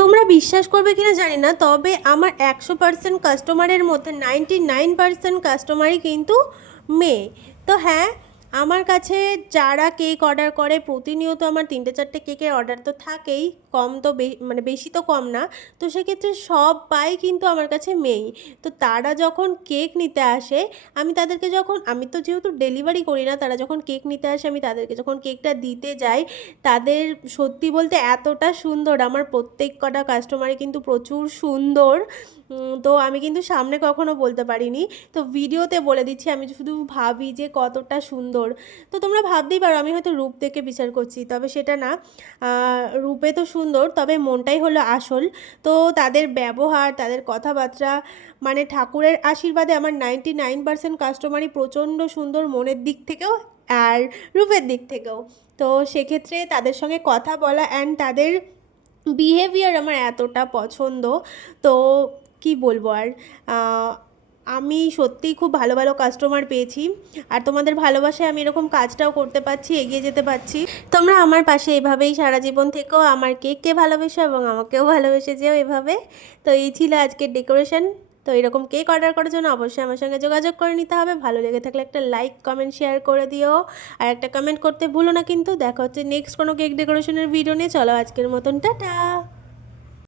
তোমরা বিশ্বাস করবে কিনা জানি না, তবে আমার 100% কাস্টমারের মধ্যে 99% কাস্টমারই কিন্তু মেয়ে। তো হ্যাঁ, আমার কাছে যারা কেক অর্ডার করে প্রতিনিয়ত আমার 3-4টে কেকের অর্ডার তো থাকেই, কম তো মানে বেশি তো কম না। তো সেক্ষেত্রে সবাই কিন্তু আমার কাছে মেয়েই। তো তারা যখন কেক নিতে আসে, আমি তো যেহেতু ডেলিভারি করি না, তারা যখন কেক নিতে আসে আমি তাদেরকে যখন কেকটা দিতে যাই, তাদের সত্যি বলতে এতটা সুন্দর, আমার প্রত্যেক কটা কাস্টমারই কিন্তু প্রচুর সুন্দর। তো আমি কিন্তু সামনে কখনো বলতে পারিনি, তো ভিডিওতে বলে দিচ্ছি, আমি শুধু ভাবি যে কতটা সুন্দর। তো তোমরা ভাবতেই পারো আমি হয়তো রূপ দেখে বিচার করছি, তবে সেটা না। রূপে তো সুন্দর, তবে মনটাই হলো আসল। তো তাদের ব্যবহার, তাদের কথাবার্তা, মানে ঠাকুরের আশীর্বাদে আমার 99% কাস্টমারই প্রচণ্ড সুন্দর, মনের দিক থেকেও আর রূপের দিক থেকেও। তো সেক্ষেত্রে তাদের সঙ্গে কথা বলা অ্যান্ড তাদের বিহেভিয়ার আমার এতটা পছন্দ। তো কি বলবো আর, আমি সত্যিই খুব ভালো ভালো কাস্টমার পেয়েছি, আর তোমাদের ভালোবাসায় আমি এরকম কাজটাও করতে পারছি, এগিয়ে যেতে পারছি। তোমরা আমার পাশে এভাবেই সারা জীবন থেকেও, আমার কেককে ভালোবেসো এবং আমাকেও ভালোবেসে যেও এভাবে। তো এই ছিল আজকের ডেকোরেশন। তো এরকম কেক অর্ডার করার জন্য অবশ্যই আমার সঙ্গে যোগাযোগ করে নিতে হবে। ভালো লেগে থাকলে একটা লাইক, কমেন্ট, শেয়ার করে দিও। আর একটা কমেন্ট করতে ভুলো না কিন্তু। দেখা হচ্ছে নেক্সট কোনো কেক ডেকোরেশনের ভিডিও নিয়ে। চলো আজকের মতন টাটা।